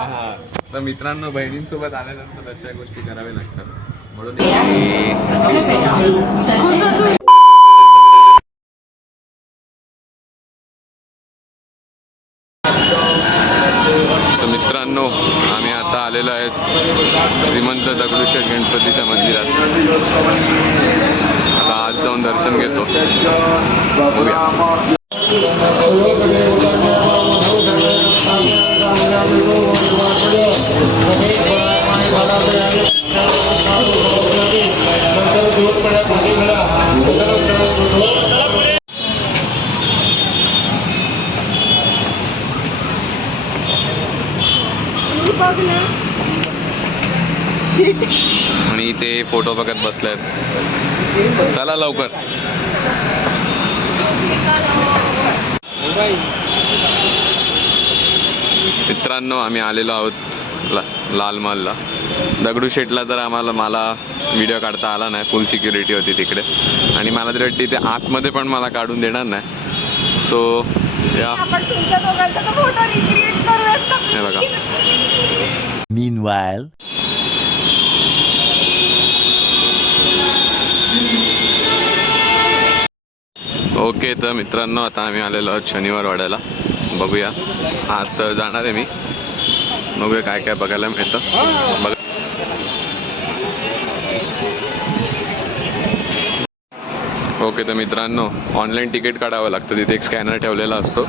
हा, तर मित्रांनो बहिणींसोबत आल्यानंतर अशा गोष्टी कराव्या लागतात म्हणून तर मित्रांनो आम्ही आता आलेलो आहेत श्रीमंत दगडूशेठ गणपतीच्या मंदिरात. आता आज जाऊन दर्शन घेतो. बघूया. आणि ते फोटो बघत बसलेत. चला लवकर. मित्रांनो आम्ही आलेलो आहोत लाल महलला. दगडूशेठला तर मला व्हिडिओ काढता आला नाही, फुल सिक्युरिटी होती तिकडे आणि मला तरी वाटते ते आतमध्ये पण मला काढून देणार नाही. सो या हे बघा. Meanwhile, ओके तर मित्रांनो आता आम्ही आलेलो आहोत शनिवार वाड्याला. बघूया आत जाणार आहे मी. बघूया काय काय बघायला मिळतं. बघा ओके तर मित्रांनो ऑनलाईन तिकीट काढावं लागतं. तिथे एक स्कॅनर ठेवलेला असतो.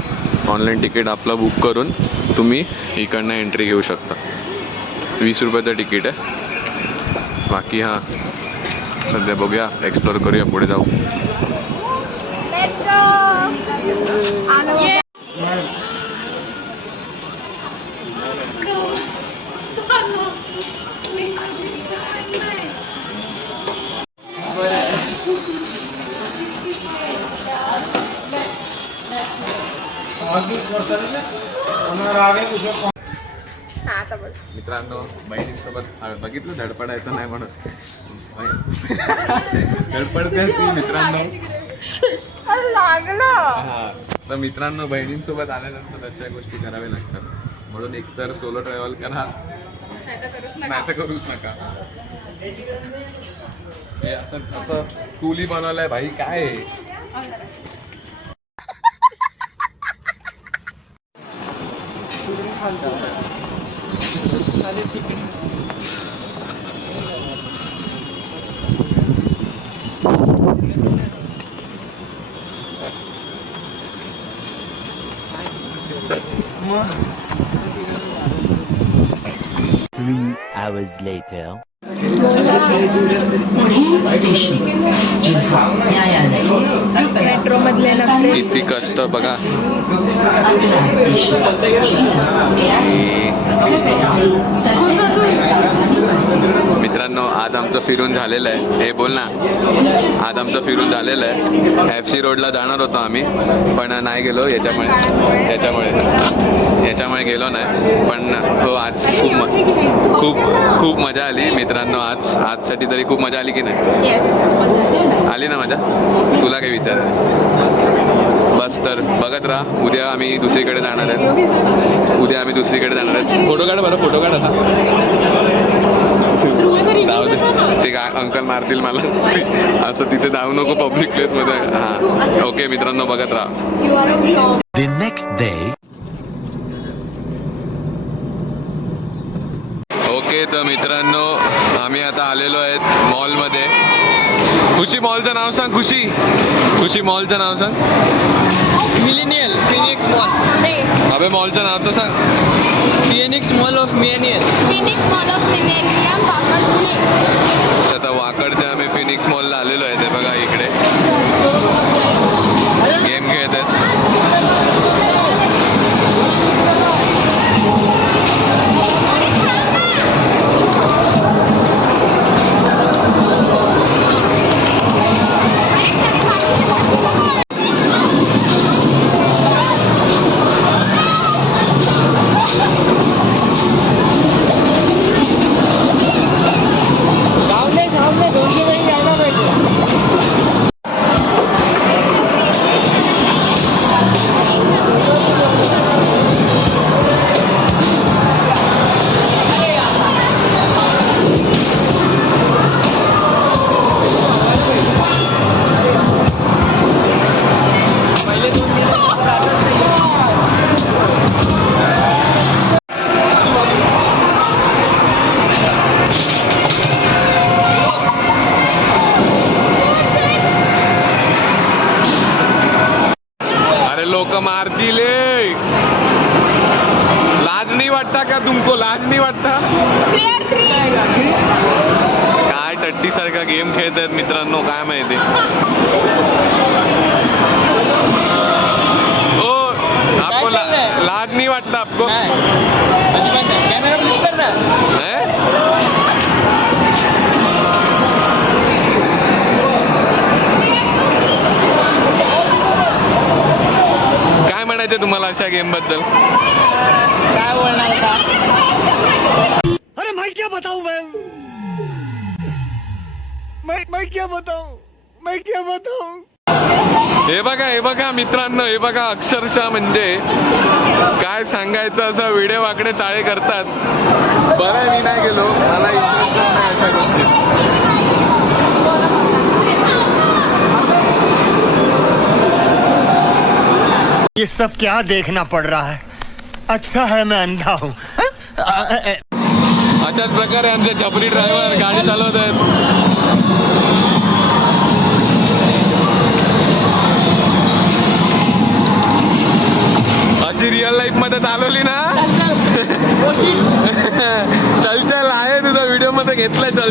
ऑनलाईन तिकीट आपलं बुक करून तुम्ही इकडनं एंट्री घेऊ शकता. 20 रुपयाचं तिकीट आहे. बाकी हां सध्या बघूया, एक्सप्लोर करूया, पुढे जाऊ. मित्रांनो बहिणींसोबत बघितलं धडपडायचं नाही म्हणून धडपडते ती मित्रांनो. हा तर मित्रांनो बहिणींसोबत आल्यानंतर अशा गोष्टी कराव्या लागतात म्हणून एकतर सोलो ट्रॅव्हल करा नाही तर करूच नका. हे असं कुली बनवलंय भाई. काय Three hours later. मेट्रो मधले नखरे किती कष्ट बघा. मित्रांनो आज आमचं फिरून झालेलं आहे. हे बोल ना. आज आमचं फिरून झालेलं आहे. FC रोडला जाणार होतो आम्ही पण नाही गेलो याच्यामुळे गेलो नाही. पण हो आज खूप मजा आली मित्रांनो. आजसाठी तरी खूप मजा आली की नाही? आली ना मजा? तुला काही विचार बस तर बघत राहा. उद्या आम्ही दुसरीकडे जाणार आहेत. फोटो काढ बरं. फोटो काढ. असा जाऊ दे ते काय अंकल मारतील मला. असं तिथे जाऊ नको पब्लिक प्लेस मध्ये. हा ओके मित्रांनो बघत राहा. The next day. ओके तर मित्रांनो आम्ही आता आलेलो आहेत मॉलमध्ये. खुशी मॉलचं नाव सांग. खुशी मॉलचं नाव सांग. Millennial Phoenix mall. अबे मॉलचं नाव तर सांग. Phoenix mall of millennial. आता वाकडच्या आम्ही फिनिक्स मॉलला आलेलो आहे. ते बघा इकडे गेम खेळत आहेत. आता का तुमको लाज नाही वाटता? काय टट्टी सारखा गेम खेळत आहेत मित्रांनो, काय माहिती. ओ आपको लाज नाही वाटता आपको? कॅमेरा फ्लिप कर ना. काय म्हणायचं तुम्हाला अशा गेम बद्दल? काय बोलणार आता? अरे मैं क्या बताऊं मैं क्या बताऊं. हे बघा मित्रांनो, हे बघा अक्षरशः म्हणजे काय सांगायचं, असं वेडे वाकडे चाळे करतात. बरं मी नाही गेलो, मला इंटरेस्ट नाही अशा गोष्टीत. ये सब क्या देखना पड़ रहा है. अच्छा है मैं अंधा हूँ. अशाच प्रकारे आमचे झपरी ड्रायव्हर गाडी चालवत आहेत. अशी रिअल लाईफ मध्ये चालवली ना. चल आहे तुझा व्हिडिओ मध्ये घेतलाय. चल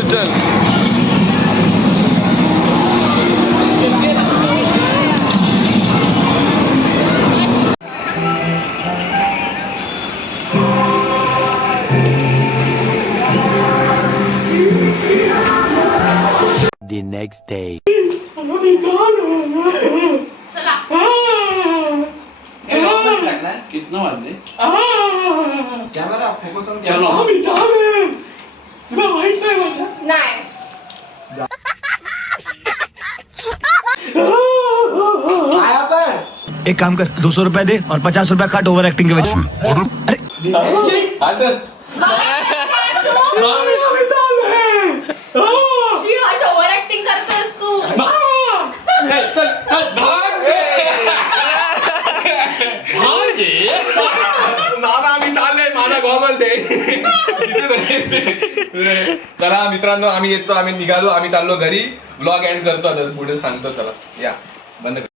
The next day. कितना वाजले? एक काम कर, 200 रुपया दे और 50 रुपया काट ओवर एक्टिंग के वजह. अरे ओव्हर ऍक्टिंग करतोस तू. आम्ही चाललोय, माझा गॉगल दे. चला मित्रांनो, आम्ही येतो, आम्ही निघालो, आम्ही चाललो घरी. ब्लॉग एंड करतो आता, पुढे सांगतो. चला या बंद कर.